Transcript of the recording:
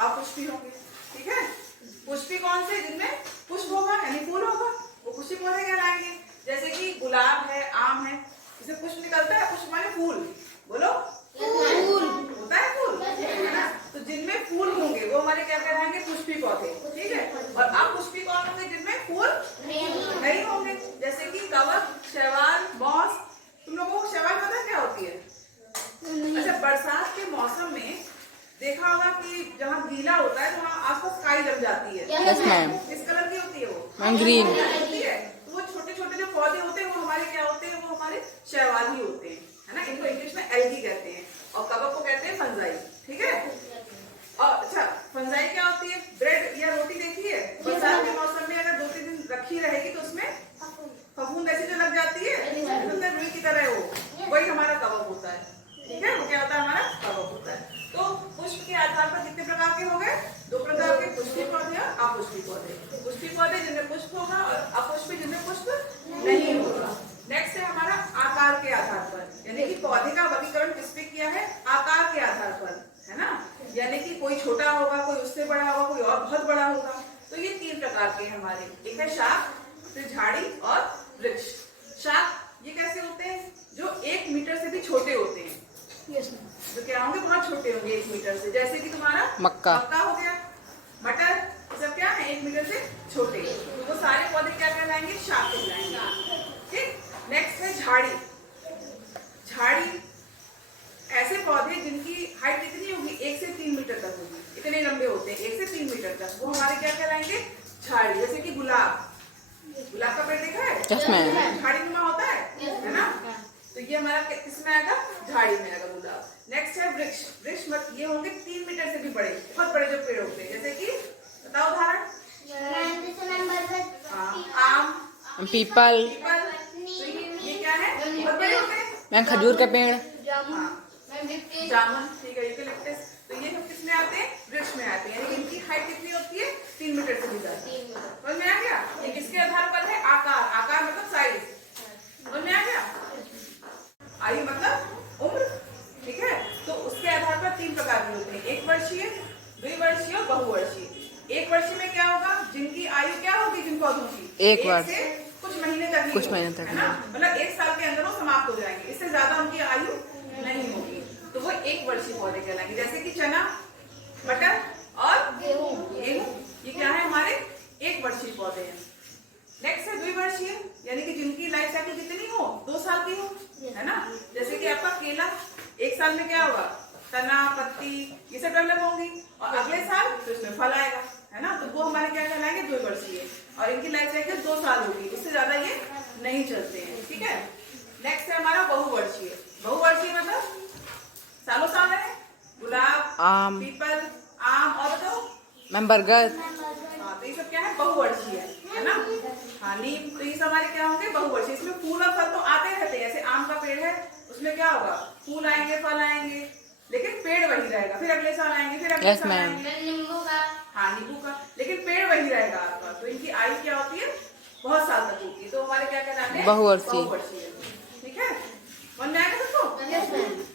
अपुष्पी होंगे। ठीक है, पुष्पी कौन से? जिनमें पुष्प होगा यानी फूल होगा, वो पुष्पी पौधे कहलाएंगे। जैसे कि गुलाब है, आम है, इसे पुष्प निकलता है। पुष्प माने फूल, बोलो फूल होता है, फूल है ना। तो जिनमें फूल होंगे वो हमारे क्या कहलाएंगे? पुष्पी पौधे। ठीक है, और अपुष्पी कौन होंगे? जिनमें फूल नहीं होंगे, जैसे कि कवक, शैवाल, मॉस। तुम लोगों को शैवाल पता क्या होती है? अच्छा, बरसात के मौसम में देखा होगा कि जहाँ गीला होता है तो वहाँ आसपास काई जम जाती है। Yes ma'am. किस कलर की होती है वो? मैम ग्रीन होती है। तो वो छोटे छोटे जो पौधे होते हैं वो हमारे क्या होते हैं? वो हमारे शैवाल ही होते हैं, है ना। इनको इंग्लिश में एल्गी कहते हैं और कवक को कहते हैं फंजाई। ठीक है, और अच्छा, फंजाई क्या होती है? ब्रेड या रोटी देखी है? बरसात के मौसम में अगर 2-3 दिन रखी रहेगी तो उसमें फफूंद ऐसी जो लग जाती है, मतलब रुई की तरह, वो वही हमारा कवक होता है। ठीक है, वो क्या होता है? हमारा कवक होता है। तो पुष्प के आधार पर कितने प्रकार के हो गए? 2 प्रकार के, पुष्पी पौधे और अपुष्पी पौधे। पुष्पी पौधे जिनमें पुष्प होगा और अपुष्पी जिनमें पुष्प नहीं होगा। नेक्स्ट है हमारा आकार के आधार पर, यानी कि पौधे का वर्गीकरण किस पे किया है? आकार के आधार पर, है ना। यानी कि कोई छोटा होगा, कोई उससे बड़ा होगा, कोई और बहुत बड़ा होगा। तो ये 3 प्रकार के हमारे, एक है शाख, फिर झाड़ी और वृक्ष। शाख ये कैसे होते हैं? जो 1 मीटर से भी छोटे होते हैं। तो क्या होंगे? बहुत छोटे होंगे 1 मीटर से। जैसे कि तुम्हारा मक्का हो गया, मटर, ये सब क्या है? 1 मीटर से छोटे। तो वो सारे पौधे क्या कहलाएंगे? शाख कहलाएंगे। ठीक, नेक्स्ट है झाड़ी। झाड़ी ऐसे पौधे जिनकी हाइट कितनी होगी? 1 से 3 मीटर तक होगी, इतने लंबे होते हैं 1 से 3 मीटर तक। वो हमारे क्या कहलाएंगे? झाड़ी। जैसे कि गुलाब, गुलाब का पेड़ देखा है? Yes ma'am. झाड़ी नुमा होता है ना। तो ये हमारा किसमें आएगा? झाड़ी में आएगा गुलाब। नेक्स्ट है वृक्ष। वृक्ष मत ये होंगे 3 मीटर से भी बड़े, बहुत बड़े जो पेड़ होते हैं। जैसे कि बताओ उदाहरण। आम, पीपल पीपल। तो ये क्या है? बहुत बड़े होते हैं। मैम, खजूर का पेड़ जामुन, ठीक है, यूकेलिप्टस। तो ये सब किसमें आते हैं? वृक्ष में आते हैं। यानी इनकी हाइट कितनी होती है? 3 मीटर से भी ज्यादा। समझ में आ गया? ये किसके आधार पर है? आकार। आकार मतलब साइज। समझ में आ गया? आयु मतलब उम्र। ठीक है, तो उसके आधार पर 3 प्रकार के होते हैं, 1 वर्षीय, 2 वर्षीय और बहुवर्षीय। 1 वर्षीय में क्या होगा? जिनकी आयु क्या होगी? जिन पौधों की 1 वर्ष से कुछ महीने तक, है ना, मतलब 1 साल के अंदर वो समाप्त हो जाएंगे। इससे ज्यादा उनकी आयु नहीं होगी, तो वो 1 वर्षीय पौधे कहलाएंगे। जैसे कि चना, मटर और गेहूं, ये क्या है? हमारे 1 वर्षीय पौधे हैं। नेक्स्ट है 2 वर्षीय, यानी कि जिनकी लाइफ साइकिल कितनी हो? 2 साल की हो, है ना। जैसे कि आपका केला 1 साल में क्या होगा? तना, पत्ती, ये सब डेवलप होंगी और अगले साल तो इसमें फल आएगा, है ना। तो वो हमारे क्या कहलाएंगे? 2 वर्षीय, और इनकी लाइफ साइकिल 2 साल होगी, इससे ज्यादा ये नहीं चलते हैं। ठीक है, नेक्स्ट है हमारा बहुवर्षीय। बहुवर्षीय मतलब सालों साल है। गुलाब, आम, पीपल, आम और बताओ मैम बरगद। हाँ, तो ये सब क्या है? बहुवर्षीय है ना। हाँ, नीम। तो ये सब हमारे क्या होंगे? बहुवर्षीय। इसमें फूल और फल तो आते रहते हैं। जैसे आम का पेड़ है, उसमें क्या होगा? फूल आएंगे, फल आएंगे, लेकिन पेड़ वही रहेगा। फिर अगले साल आएंगे, फिर अगले साल आएंगे। हाँ, नींबू का, लेकिन पेड़ वही रहेगा आपका। तो इनकी आयु क्या होती है? बहुत साल तक होती है। तो हमारे क्या कहलाते हैं? बहुवर्षीय। बहुवर्षीय। ठीक है, समझ में आएगा सबको?